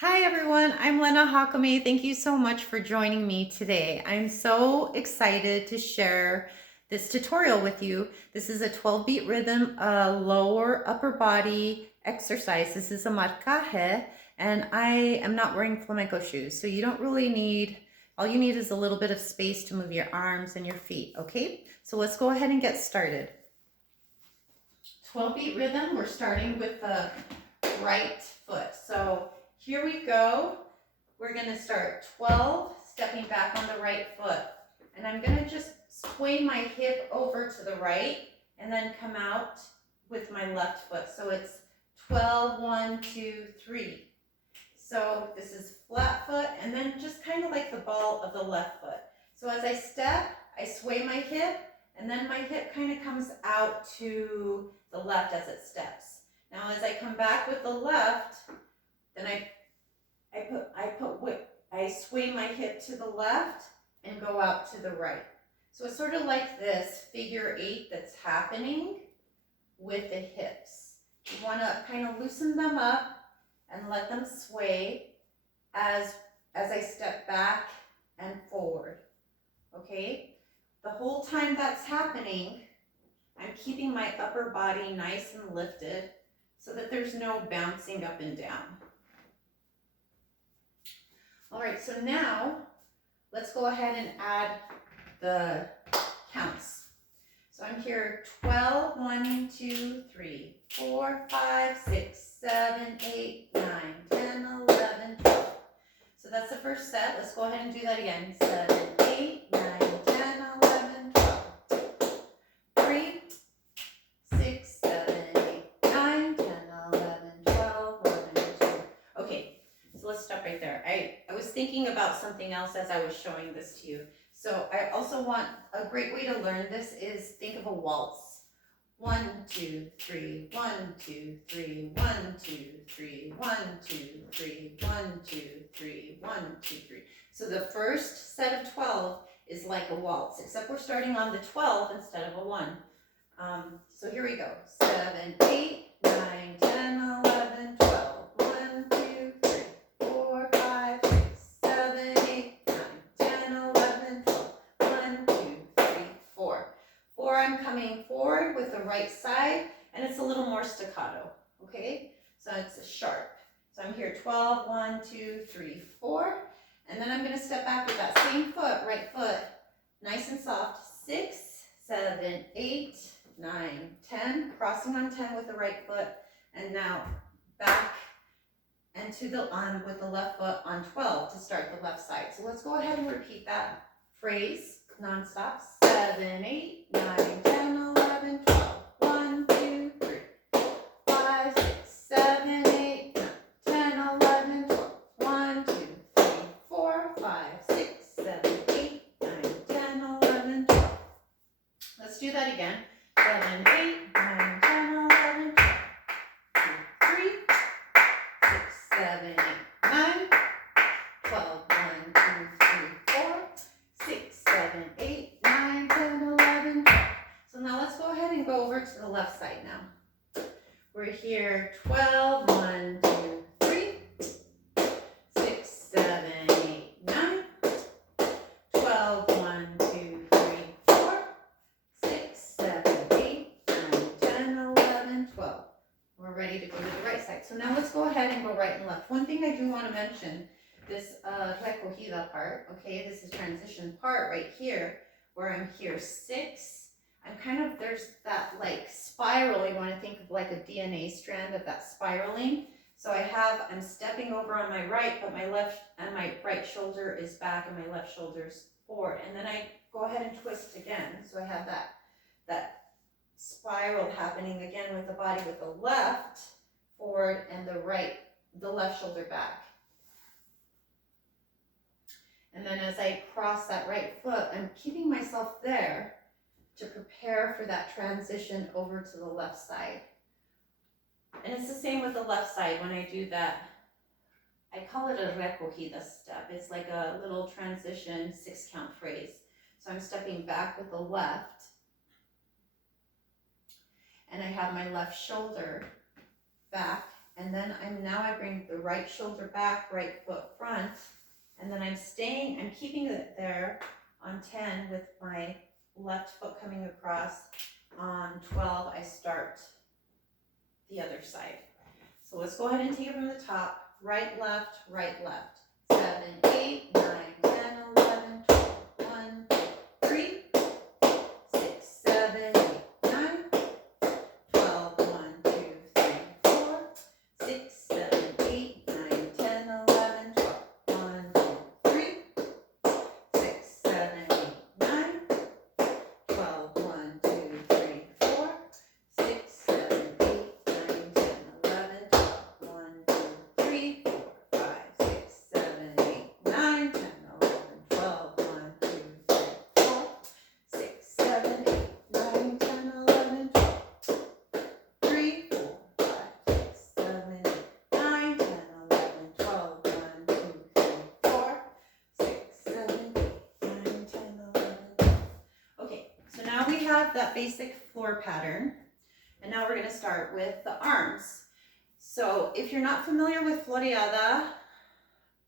Hi everyone, I'm Lena Jacome. Thank you so much for joining me today. I'm so excited to share this tutorial with you. This is a 12-beat rhythm, a lower upper body exercise. This is a marcaje, and I am not wearing flamenco shoes, so you don't really need, all you need is a little bit of space to move your arms and your feet, okay? So let's go ahead and get started. 12-beat rhythm, we're starting with the right foot. So here we go. We're gonna start 12, stepping back on the right foot. And I'm gonna just sway my hip over to the right and then come out with my left foot. So it's 12, 1, 2, 3. So this is flat foot and then just kind of like the ball of the left foot. So as I step, I sway my hip and then my hip kind of comes out to the left as it steps. Now as I come back with the left, then I sway my hip to the left and go out to the right. So it's sort of like this figure 8 that's happening with the hips. You want to kind of loosen them up and let them sway as I step back and forward. Okay? The whole time that's happening, I'm keeping my upper body nice and lifted so that there's no bouncing up and down. All right, so now let's go ahead and add the counts. So I'm here 12, 1, 2, 3, 4, 5, 6, 7, 8, 9, 10, 11, 12. So that's the first set. Let's go ahead and do that again. 7, 8, 9, 10, 11, 12. 3, 6, 7, 8, 9, 10, 11, 12, 1, and 2. Okay, so let's stop right there. I was thinking about something else as I was showing this to you. So I also want, a great way to learn this is think of a waltz. 1, 2, 3, 1, 2, 3, 1, 2, 3, 1, 2, 3, 1, 2, 3, 1, 2, 3. So the first set of 12 is like a waltz, except we're starting on the 12 instead of a 1. So here we go. 7, 8, 9, 10, 11, 12. 1, 2, 3, 4, 5, 6, 7, 8, 9, 10, 11, 12. 1, 2, 3, 4. 4, I'm coming forward with the right side, and it's a little more staccato, okay? So it's a sharp. So I'm here 12, 1, 2, 3, 4. And then I'm going to step back with that same foot, right foot, nice and soft. 6, 7, 8, 9, 10, crossing on 10 with the right foot, and now back and to the with the left foot on 12 to start the left side. So let's go ahead and repeat that phrase non-stop. 7, 8, 9, 10, 11, 12. 1, 2, 3, 5, 6, 7, 8, 9, 10, 11, 12. 1, 2, 3, 4, 5, 6, 7, 8, 9, 10, 11, 12. Let's do that again. 7, 8, 9, 10, 11, 12. 2, 3, 6, 7, 8, 9, 12. 1, 2, 3, 4, 6, 7, 8, 9, 10, 11, 12. So now let's go ahead and go over to the left side now. We're here 12, 1, 2, 3, 6, 7, 8, 9, 12, 1, 2, 3, 4, 6, 7, 8, 9, 10, 11, 12. We're ready to go to the right side. So now let's go ahead and go right and left. One thing I do want to mention, this recogida part, okay, this is transition part right here, where I'm here 6. I'm kind of, there's that like spiral, you want to think of like a DNA strand of that spiraling. So I'm stepping over on my right, but my left and my right shoulder is back and my left shoulder's forward. And then I go ahead and twist again. So I have that spiral happening again with the body with the left forward and the left shoulder back. And then as I cross that right foot, I'm keeping myself there to prepare for that transition over to the left side. And it's the same with the left side when I do that. I call it a recogida step. It's like a little transition 6-count phrase. So I'm stepping back with the left, and I have my left shoulder back and then I bring the right shoulder back, right foot front, and then I'm keeping it there on 10 with my left foot coming across. On 12, I start the other side. So let's go ahead and take it from the top. Right, left, 7, 8, 9, 10, 11, 12, 1, 2, 3, 6, 7, 8, 9, 12, 1, 2, 3, 4, 6, 7, 8, 9, 10, 11, 12, 1, 2, 3, 6, 7, 8, 9, 12, 1, 2, 3, 4, 6, 7, 8, 9, 10, 11, 12, 1, 2, 3, 4, 5, 6, 7, 8, 9, 10, 11, 12, 1, 2, 3, 4, 6, 7, 8, 9, 10, 11, 12, 3, 4, 5, 6, 7, 8, 9, 10, 11, 12, 1, 2, 3, 4, 6, 7, 8, 9, 10, 11, 12. Okay, so now we have that basic floor pattern, and now we're going to start with the arms. So if you're not familiar with floreada,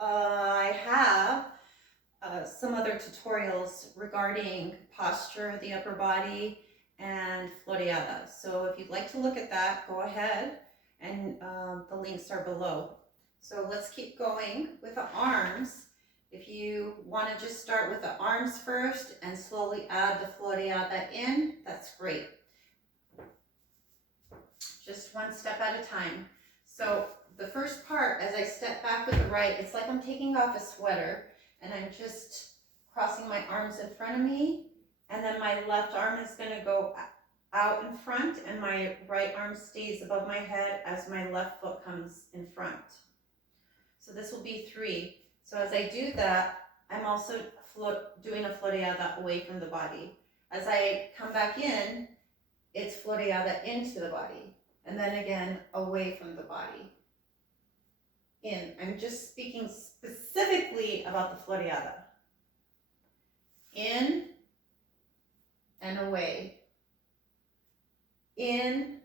I have some other tutorials regarding posture of the upper body and floreada. So if you'd like to look at that, go ahead, and the links are below. So let's keep going with the arms. If you want to just start with the arms first and slowly add the floreada in, that's great. Just one step at a time. So the first part, as I step back with the right, it's like I'm taking off a sweater and I'm just crossing my arms in front of me, and then my left arm is going to go out in front and my right arm stays above my head as my left foot comes in front. So this will be 3. So as I do that, I'm also doing a floreada away from the body. As I come back in, it's floreada into the body, and then again away from the body. In. I'm just speaking specifically about the floreada. In and away. In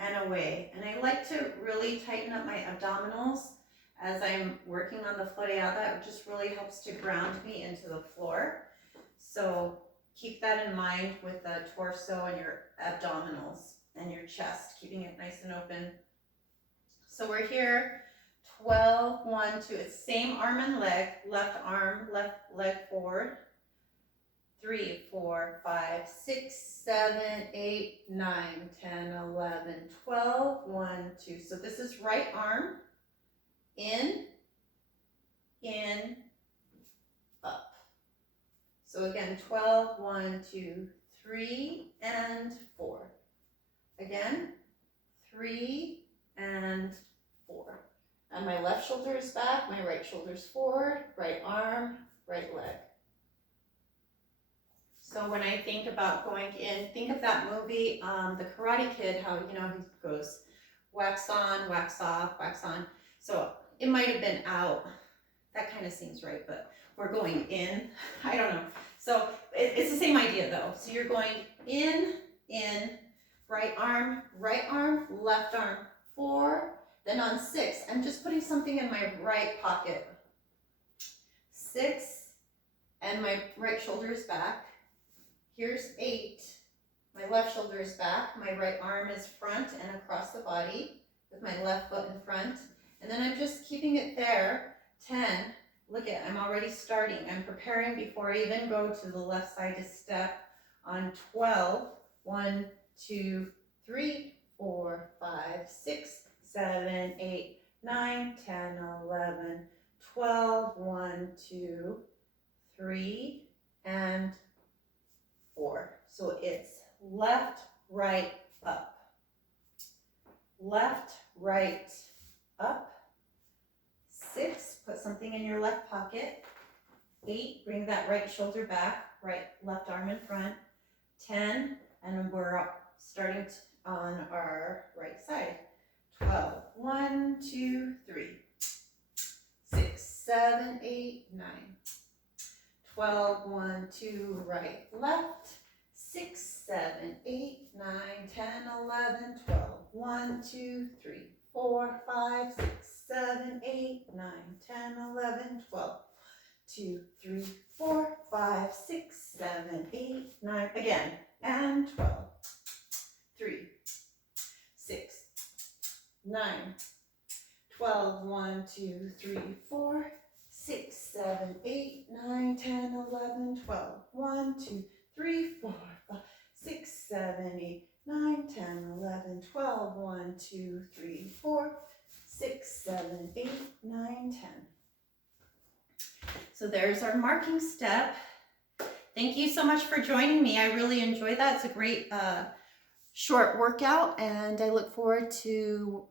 and away. And I like to really tighten up my abdominals as I'm working on the floreada. It just really helps to ground me into the floor. So keep that in mind with the torso and your abdominals and your chest, keeping it nice and open. So we're here, 12, 1, 2, it's same arm and leg, left arm, left leg forward, 3, 4, 5, 6, 7, 8, 9, 10, 11, 12, 1, 2. So this is right arm, in, up. So again, 12, 1, 2, 3, and 4. Again, 3 and 4. And my left shoulder is back, my right shoulder is forward, right arm, right leg. So when I think about going in, think of that movie, The Karate Kid, how, you know, he goes wax on, wax off, wax on. So it might have been out. That kind of seems right, but we're going in. I don't know. So it's the same idea though. So you're going in, right arm, left arm, 4. Then on 6, I'm just putting something in my right pocket. 6, and my right shoulder is back. Here's 8. My left shoulder is back. My right arm is front and across the body with my left foot in front. And then I'm just keeping it there. 10. Look at, I'm already starting. I'm preparing before I even go to the left side to step. On 12, 1, 2, 3, 4, 5, 6, 7, 8, 9, 10, 11, 12, 1, 2, 3, and 4. So it's left, right, up. Left, right, up. 6, put something in your left pocket. 8, bring that right shoulder back, left arm in front. 10, and we're starting on our right side. 12, 1, 2, 3, 6, 7, 8, 9, 12, 1, 2, right, left, 6, 7, 8, 9, 10, 11, 12, 1, 2, 3, 4, 5, 6, 7, 8, 9, 10, 11, 12. 2, 3, 4, 5, 6, 7, 8, 9. Again, and 12. 3, 6, 9, 12. 1, 2, 3, 4, 6, 7, 8, 9, 10, 11, 12. 1, 2, 3, 4, 5, 6, 7, 8, 9, 10, 11, 12. 1, 2, 3, 4, 6, 7, 8, 9, 10. So there's our marking step. Thank you so much for joining me. I really enjoyed that. It's a great short workout, and I look forward to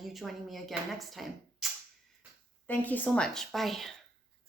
you joining me again next time. Thank you so much. Bye.